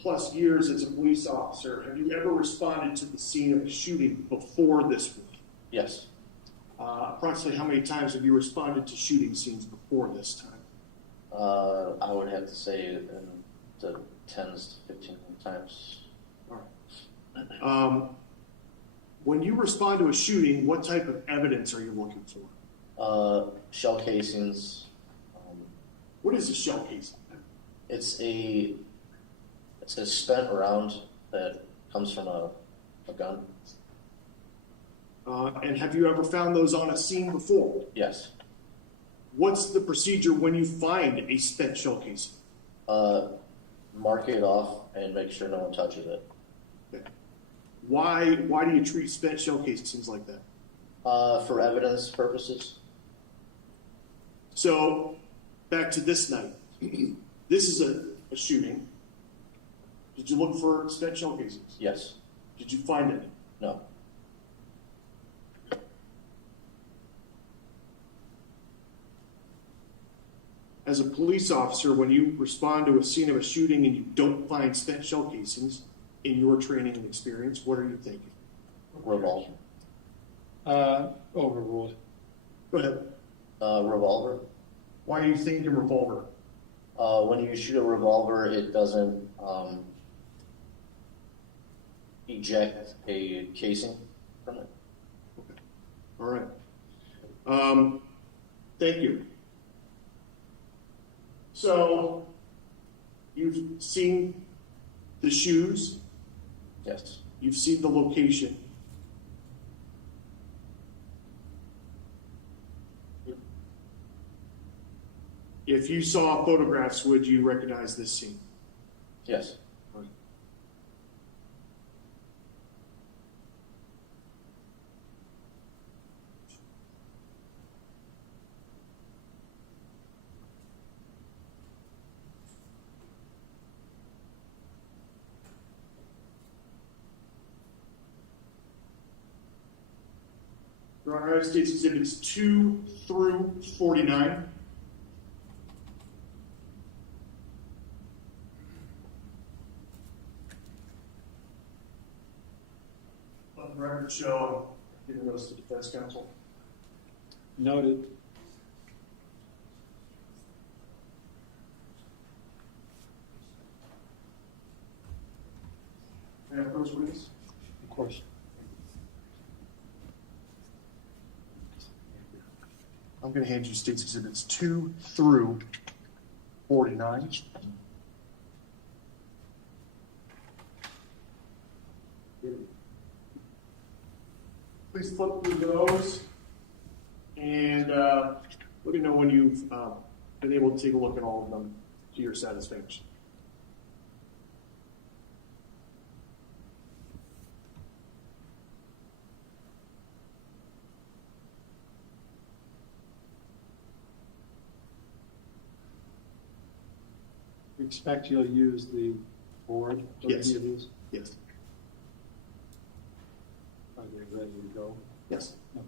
4+ years as a police officer, have you ever responded to the scene of a shooting before this one? Yes. Approximately how many times have you responded to shooting scenes before this time? I would have to say in the 10s to 15 times. All right. When you respond to a shooting, what type of evidence are you looking for? Shell casings. What is a shell casing? It's a spent round that comes from a gun. And have you ever found those on a scene before? Yes. What's the procedure when you find a spent shell casing? Mark it off and make sure no one touches it. Okay. Why do you treat spent shell casings like that? For evidence purposes. So, back to this night. This is a shooting. Did you look for spent shell casings? Yes. Did you find any? No. As a police officer, when you respond to a scene of a shooting and you don't find spent shell casings in your training and experience, what are you thinking? Revolver. Overruled. Go ahead. Revolver. Why are you thinking revolver? When you shoot a revolver, it doesn't eject a casing from it. All right. Thank you. So, you've seen the shoes. Yes. You've seen the location. If you saw photographs, would you recognize this scene? Yes. There are United States Exhibits 2 through 49. Let the record show I'm giving those to the defense counsel. Noted. May I have first witness? Of course. I'm going to hand you States Exhibits 2 through 49. Please flip through those and let me know when you've been able to take a look at all of them to your satisfaction. We expect you'll use the board for Yes. any of these? Yes. Are they ready to go? Yes. No.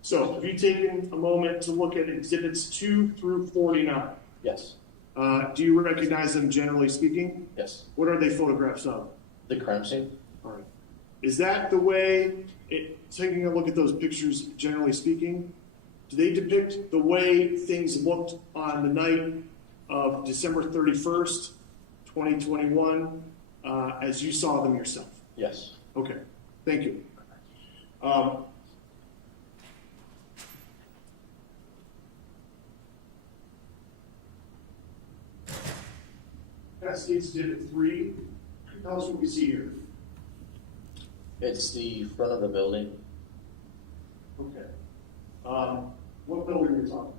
So, have you taken a moment to look at Exhibits 2 through 49? Yes. Do you recognize them generally speaking? Yes. What are they photographs of? The crime scene? All right. Is that the way, taking a look at those pictures, generally speaking, do they depict the way things looked on the night of December 31st, 2021, as you saw them yourself? Yes. Okay, thank you. States Exhibit 3. Tell us what we see here. It's the front of the building. Okay. What building are you talking about?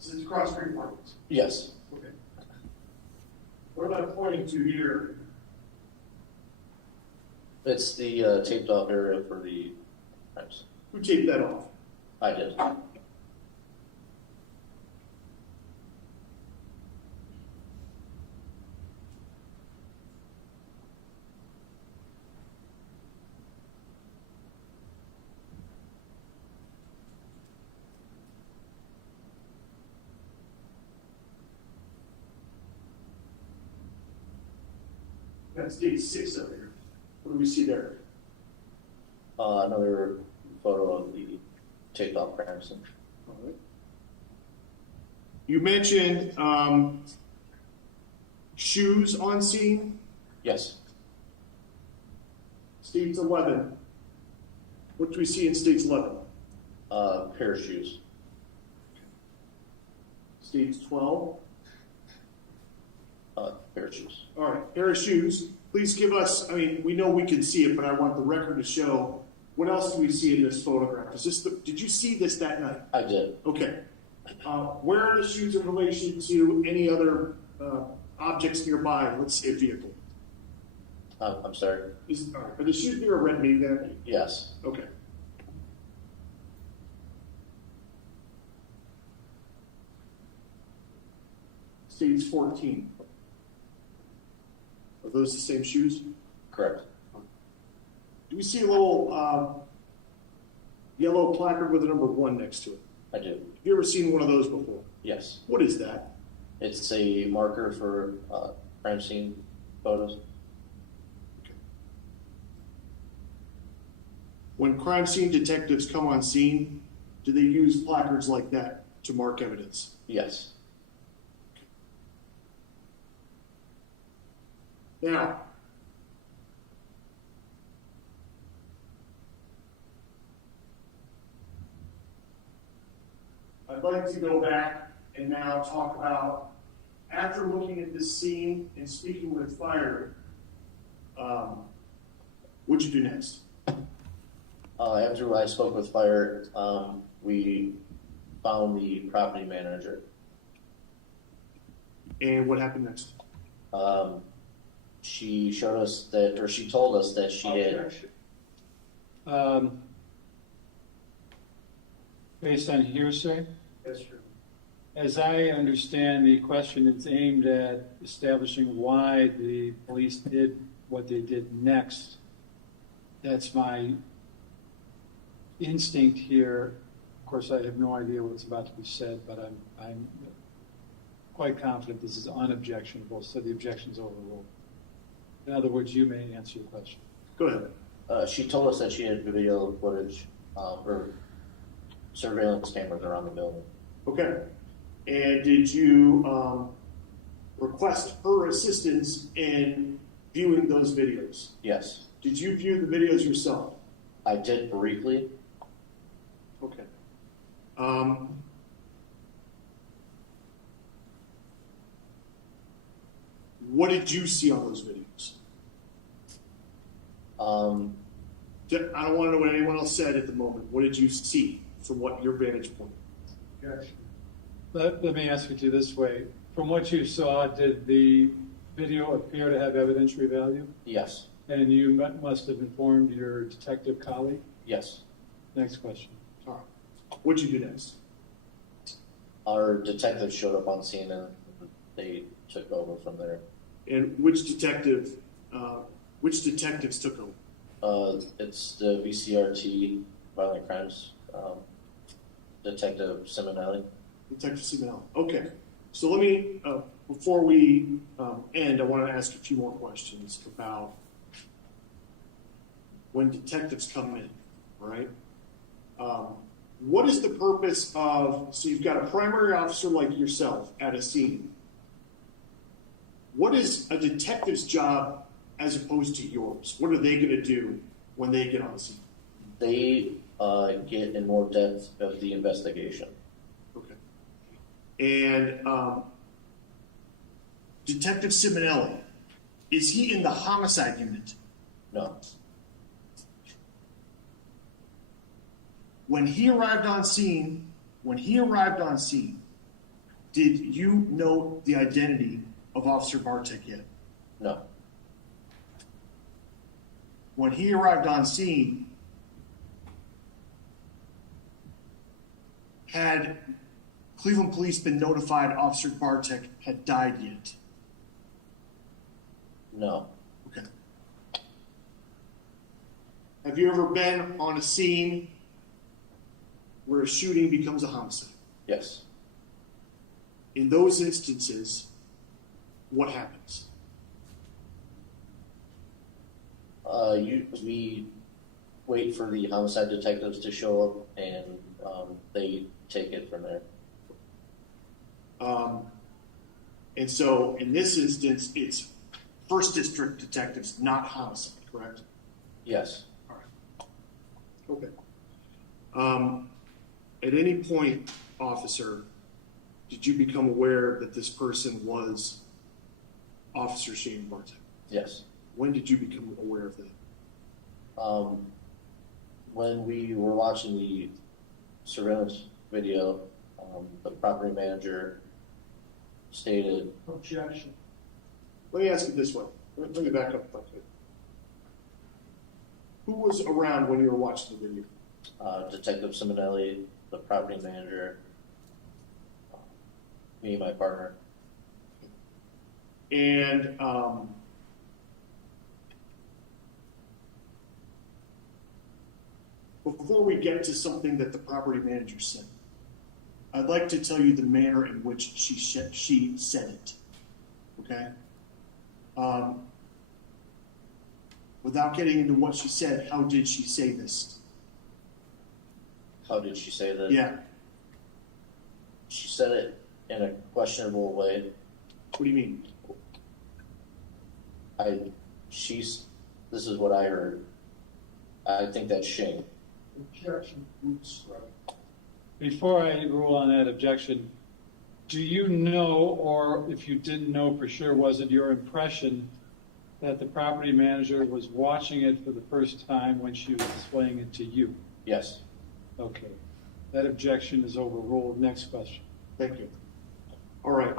Is it across street from us? Yes. Okay. What am I pointing to here? It's the taped off area for the crimes. Who taped that off? I did. That's date 6 over here. What do we see there? Another photo of the taped off crime scene. All right. You mentioned shoes on scene. Yes. States 11. What do we see in States 11? Pair of shoes. States 12. Pair of shoes. All right, pair of shoes. Please give us, I mean, we know we can see it, but I want the record to show, what else do we see in this photograph? Is this did you see this that night? I did. Okay. Where are the shoes in relation to any other objects nearby? Let's say a vehicle. I'm sorry. Are the shoes near a red minivan? Yes. Okay. States 14. Are those the same shoes? Correct. Do we see a little yellow placard with a number 1 next to it? I do. Have you ever seen one of those before? Yes. What is that? It's a marker for crime scene photos. When crime scene detectives come on scene, do they use placards like that to mark evidence? Yes. Now, I'd like to go back and now talk about, after looking at this scene and speaking with fire, what'd you do next? After I spoke with fire, we found the property manager. And what happened next? She showed us that, or she told us that she had. Based on hearsay, Yes, sir. as I understand the question, it's aimed at establishing why the police did what they did next. That's my instinct here. Of course, I have no idea what's about to be said, but I'm quite confident this is unobjectionable, so the objection's overruled. In other words, you may answer your question. Go ahead. She told us that she had video footage, or surveillance cameras around the building. Okay. And did you request her assistance in viewing those videos? Yes. Did you view the videos yourself? I did briefly. Okay. What did you see on those videos? I don't want to know what anyone else said at the moment. What did you see from what your vantage point? Yes. Let me ask it to you this way. From what you saw, did the video appear to have evidentiary value? Yes. And you must have informed your detective colleague? Yes. Next question. All right. What'd you do next? Our detectives showed up on scene and they took over from there. And which detectives took over? It's the VCRT, Violent Crimes, Detective Simonelli. Detective Simonelli. Okay. So let me, before we end, I want to ask a few more questions about when detectives come in, all right? What is the purpose of, so you've got a primary officer like yourself at a scene. What is a detective's job as opposed to yours? What are they going to do when they get on the scene? They get in more depth of the investigation. Okay. And Detective Simonelli, is he in the homicide unit? No. When he arrived on scene, did you know the identity of Officer Bartek yet? No. When he arrived on scene, had Cleveland Police been notified Officer Bartek had died yet? No. Okay. Have you ever been on a scene where a shooting becomes a homicide? Yes. In those instances, what happens? We wait for the homicide detectives to show up, and they take it from there. And so in this instance, it's first district detectives, not homicide, correct? Yes. All right. Okay. At any point, officer, did you become aware that this person was Officer Shane Bartek? Yes. When did you become aware of that? When we were watching the surveillance video, the property manager stated, Objection. Let me ask it this way. Let me back up. Who was around when you were watching the video? Detective Simonelli, the property manager, me and my partner. And before we get to something that the property manager said, I'd like to tell you the manner in which she said it. Okay? Without getting into what she said, how did she say this? How did she say that? Yeah. She said it in a questionable way. What do you mean? This is what I heard. I think that's Shane. Objection. Before I rule on that objection, do you know, or if you didn't know for sure, was it your impression that the property manager was watching it for the first time when she was displaying it to you? Yes. Okay. That objection is overruled. Next question. Thank you. All right.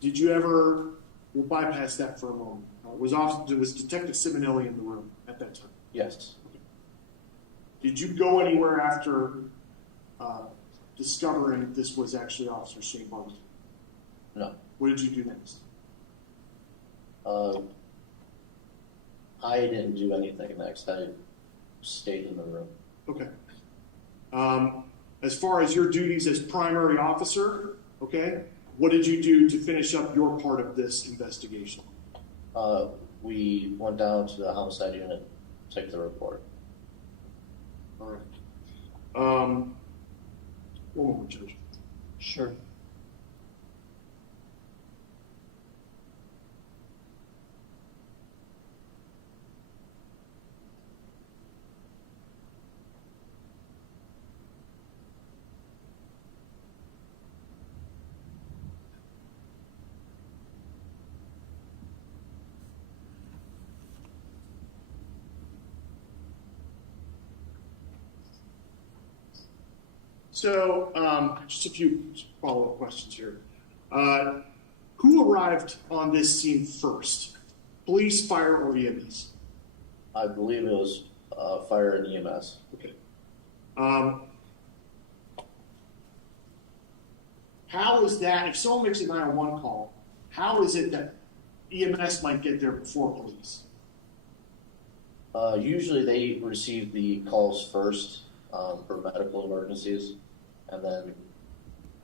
Did you ever, we'll bypass that for a moment. Was Detective Simonelli in the room at that time? Yes. Did you go anywhere after discovering this was actually Officer Shane Bartek? No. What did you do next? I didn't do anything next. I stayed in the room. Okay. As far as your duties as primary officer, okay, what did you do to finish up your part of this investigation? We went down to the homicide unit, took the report. All right. One moment, Judge. Sure. So, just a few follow-up questions here. Who arrived on this scene first? Police, fire, or EMS? I believe it was fire and EMS. Okay. How is that, if someone makes a 911 call, how is it that EMS might get there before police? Usually they receive the calls first for medical emergencies, and then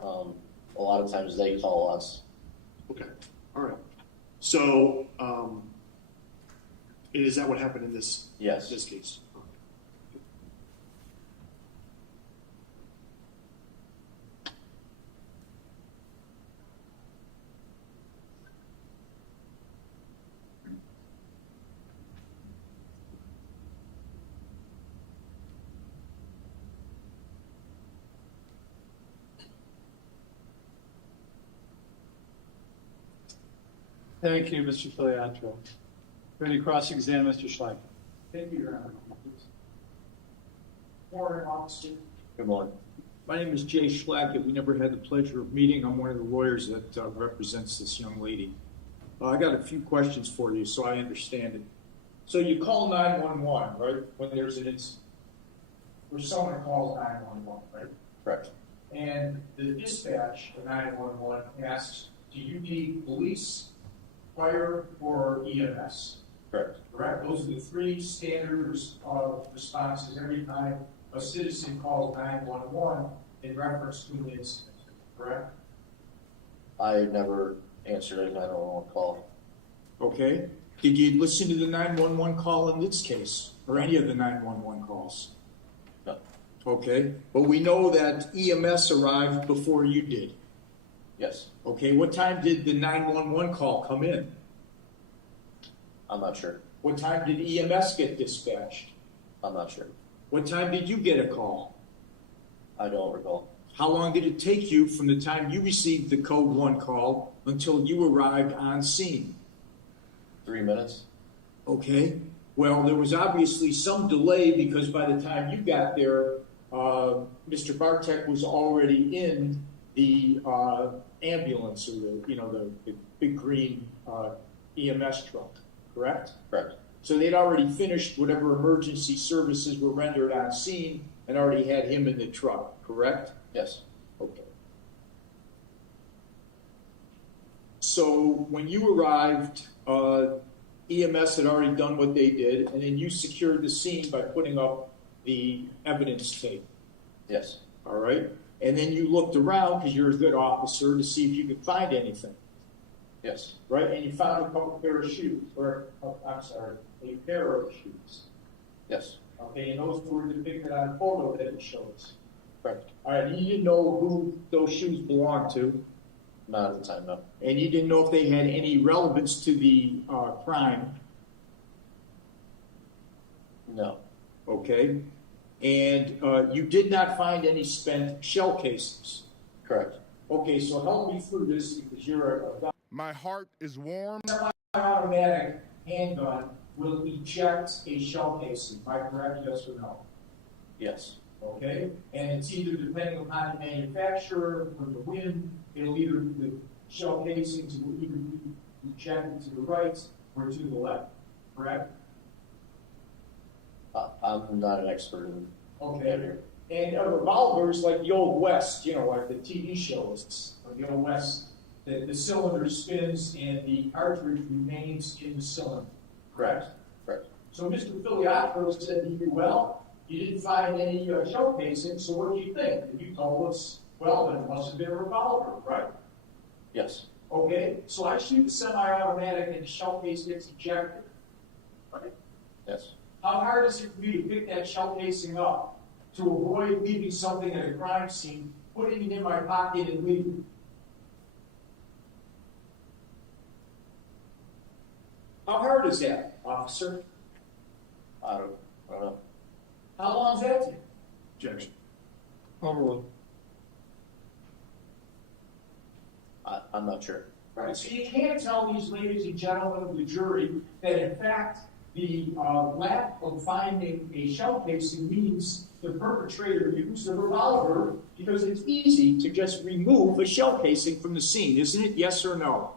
a lot of times they call us. Okay, all right. So, is that what happened in this, Yes. this case? Thank you, Mr. Filiatro. Ready to cross-examine Mr. Schleich? Thank you, Your Honor. Morning, officer. Good morning. My name is Jay Schlackett. We never had the pleasure of meeting. I'm one of the lawyers that represents this young lady. I got a few questions for you so I understand it. So you call 911, right, when there's an incident? Or someone calls 911, right? Correct. And the dispatch of 911 asks, do you need police, fire, or EMS? Correct. Correct? Those are the three standard responses every time a citizen calls 911 in reference to an incident. Correct? I never answered a 911 call. Okay. Did you listen to the 911 call in this case, or any of the 911 calls? No. Okay. But we know that EMS arrived before you did. Yes. Okay. What time did the 911 call come in? I'm not sure. What time did EMS get dispatched? I'm not sure. What time did you get a call? I don't recall. How long did it take you from the time you received the code 1 call until you arrived on scene? 3 minutes? Okay. Well, there was obviously some delay because by the time you got there, Mr. Bartek was already in the ambulance, or the big green EMS truck. Correct? Correct. So they'd already finished whatever emergency services were rendered on scene and already had him in the truck. Correct? Yes. Okay. So when you arrived, EMS had already done what they did, and then you secured the scene by putting up the evidence tape. Yes. All right? And then you looked around, because you're a good officer, to see if you could find anything. Yes. Right? And you found a couple pair of shoes, a pair of shoes. Yes. Okay, and those were depicted on a photo that it shows. Correct. All right, and you didn't know who those shoes belonged to, Not at the time, no. and you didn't know if they had any relevance to the crime, No. okay? And you did not find any spent shell casings. Correct. Okay, so help me through this because you're a My heart is warm. semi-automatic handgun will eject a shell casing. Am I correct, yes or no? Yes. Okay, and it's either depending upon the manufacturer or the wind, it'll either, the shell casings will either be ejected to the right or to the left, correct? I'm not an expert in Okay, and revolvers like the Old West, like the TV shows, like the Old West, the cylinder spins and the cartridge remains in the cylinder, correct? Correct. So Mr. Filiatro said to you, well, you didn't find any shell casing, so what do you think? And you told us, well, then it must have been a revolver, right? Yes. Okay, so I shoot the semi-automatic and the shell case gets ejected, right? Yes. How hard is it for me to pick that shell casing up to avoid leaving something at a crime scene, putting it in my pocket and leaving? How hard is that, officer? I don't know. How long does that take? Objection. Overruled. I'm not sure. Right, so you can't tell these ladies and gentlemen of the jury that in fact the lack of finding a shell casing means the perpetrator used a revolver, because it's easy to just remove a shell casing from the scene, isn't it? Yes or no?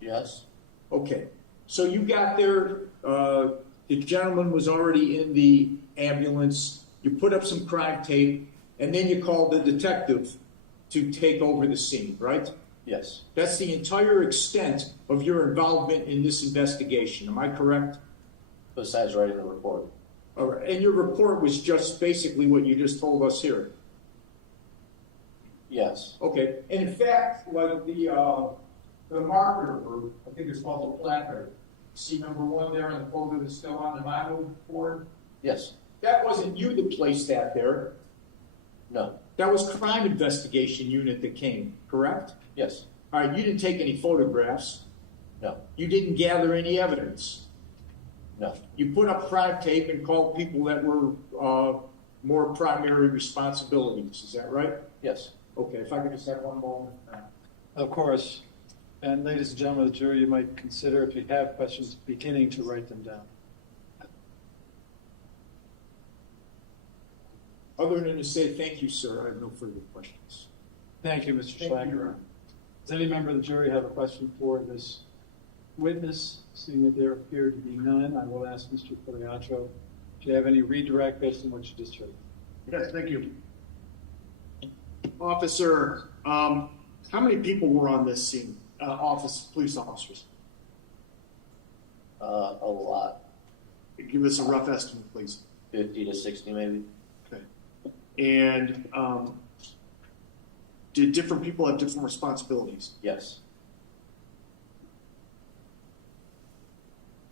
Yes. Okay, so you got there, the gentleman was already in the ambulance, you put up some crime tape, and then you called the detective to take over the scene, right? Yes. That's the entire extent of your involvement in this investigation, am I correct? Besides writing the report. All right, and your report was just basically what you just told us here. Yes. Okay, and in fact, like the marker, or I think it's called the placard, see number 1 there on the photo that's still on the model board? Yes. That wasn't you that placed that there. No. That was crime investigation unit that came, correct? Yes. All right, you didn't take any photographs. No. You didn't gather any evidence. No. You put up crime tape and called people that were more primary responsibilities. Is that right? Yes. Okay, if I could just have one moment. Of course. And ladies and gentlemen of the jury, you might consider, if you have questions, beginning to write them down. Other than to say thank you, sir, I have no further questions. Thank you, Mr. Thank Schlacker. you. Does any member of the jury have a question for this witness? Seeing that there appear to be none, I will ask Mr. Filiatro, do you have any redirect based on what you just heard? Yes, thank you. Officer, how many people were on this scene? Police officers. A lot, Give us a rough estimate, please. 50 to 60 maybe. Okay. And did different people have different responsibilities? Yes,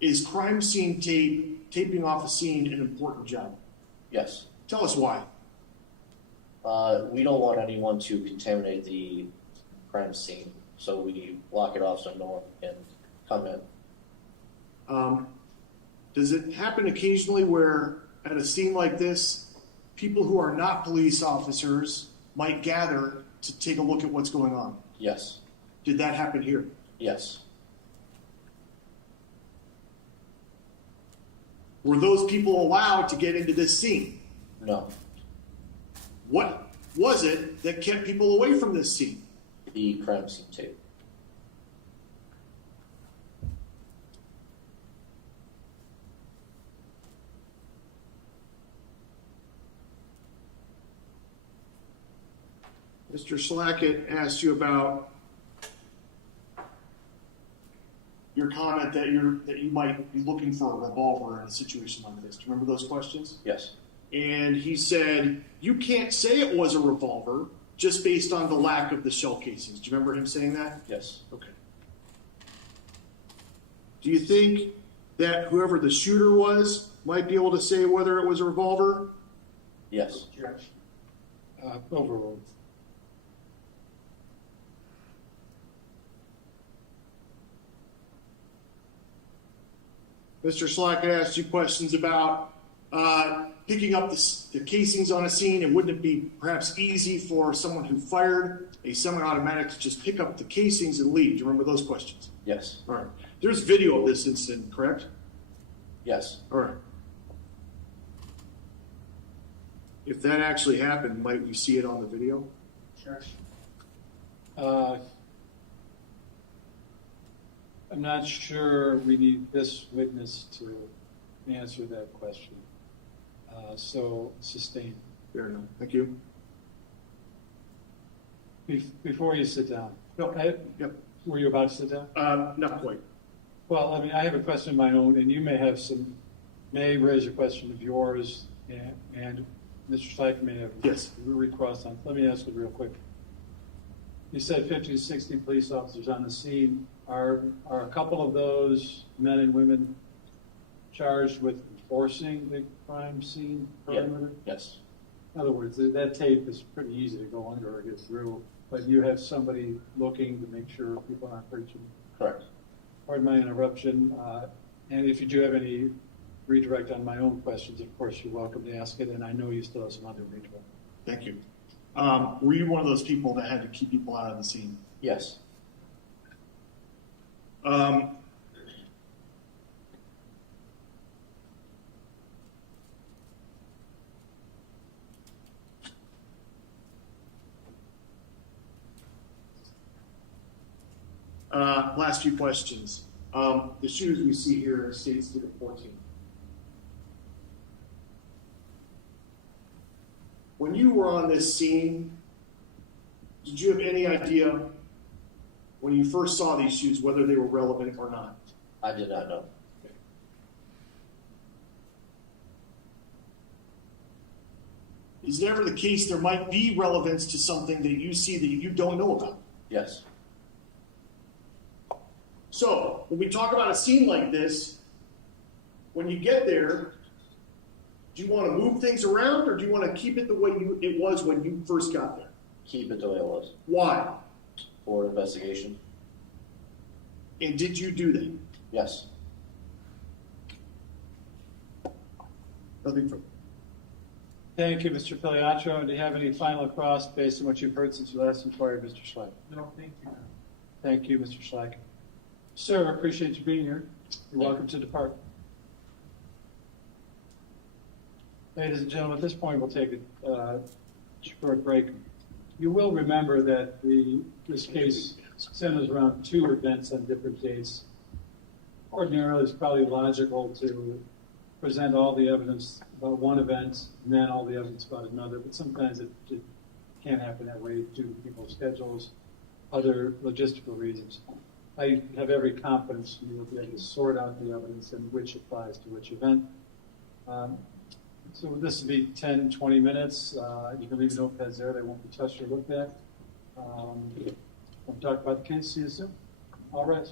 Is crime scene taping off a scene an important job? yes. Tell us why. We don't want anyone to contaminate the crime scene, so we block it off so no one can come in. Does it happen occasionally where at a scene like this, people who are not police officers might gather to take a look at what's going on? Yes, Did that happen here? yes, Were those people allowed to get into this scene? no. What was it that kept people away from this scene? The crime scene tape. Mr. Slackett asked you about your comment that you might be looking for a revolver in a situation like this. Do you remember those questions? Yes, And he said, you can't say it was a revolver just based on the lack of the shell casings. Do you remember him saying that? yes, Okay. Do you think that whoever the shooter was might be able to say whether it was a revolver? yes, Overruled. Mr. Slackett asked you questions about picking up the casings on a scene, and wouldn't it be perhaps easy for someone who fired a semi-automatic to just pick up the casings and leave? Do you remember those questions? yes, All right. There's video of this incident, correct? yes. All right. If that actually happened, might we see it on the video? I'm not sure we need this witness to answer that question. So sustain. Fair enough. Thank you. Before you sit down. No. Yep. Were you about to sit down? Not quite. Well, I mean, I have a question of my own, and you may raise a question of yours, and Mr. Slack may have Yes. recrossed on. Let me ask it real quick. You said 50 to 60 police officers on the scene. Are a couple of those men and women charged with enforcing the crime scene perimeter? Yes, In other words, that tape is pretty easy to go under or get through, but you have somebody looking to make sure people aren't breaching. correct. Pardon my interruption, and if you do have any redirect on my own questions, of course, you're welcome to ask it, and I know you still have some other redirect. Thank you. Were you one of those people that had to keep people out of the scene? Yes, Last few questions. The shoes we see here states to the 14. When you were on this scene, did you have any idea when you first saw these shoes whether they were relevant or not? I did not know. Is it ever the case there might be relevance to something that you see that you don't know about? Yes, So, when we talk about a scene like this, when you get there, do you want to move things around or do you want to keep it the way it was when you first got there? keep it the way it was. Why? For investigation. And did you do that? Yes, Nothing further. Thank you, Mr. Filiatro. And do you have any final cross based on what you've heard since you last inquired, Mr. Schleck? No, thank you. Thank you, Mr. Schleck. Sir, I appreciate you being here. You're welcome to depart. Ladies and gentlemen, at this point, we'll take a short break. You will remember that this case centers around two events on different dates. Ordinarily, it's probably logical to present all the evidence about one event and then all the evidence about another, but sometimes it can't happen that way due to people's schedules, other logistical reasons. I have every confidence you will be able to sort out the evidence and which applies to which event. So this will be 10, 20 minutes. You can leave notepads there. They won't be touched or looked at. We'll talk about the case. See you soon. All right.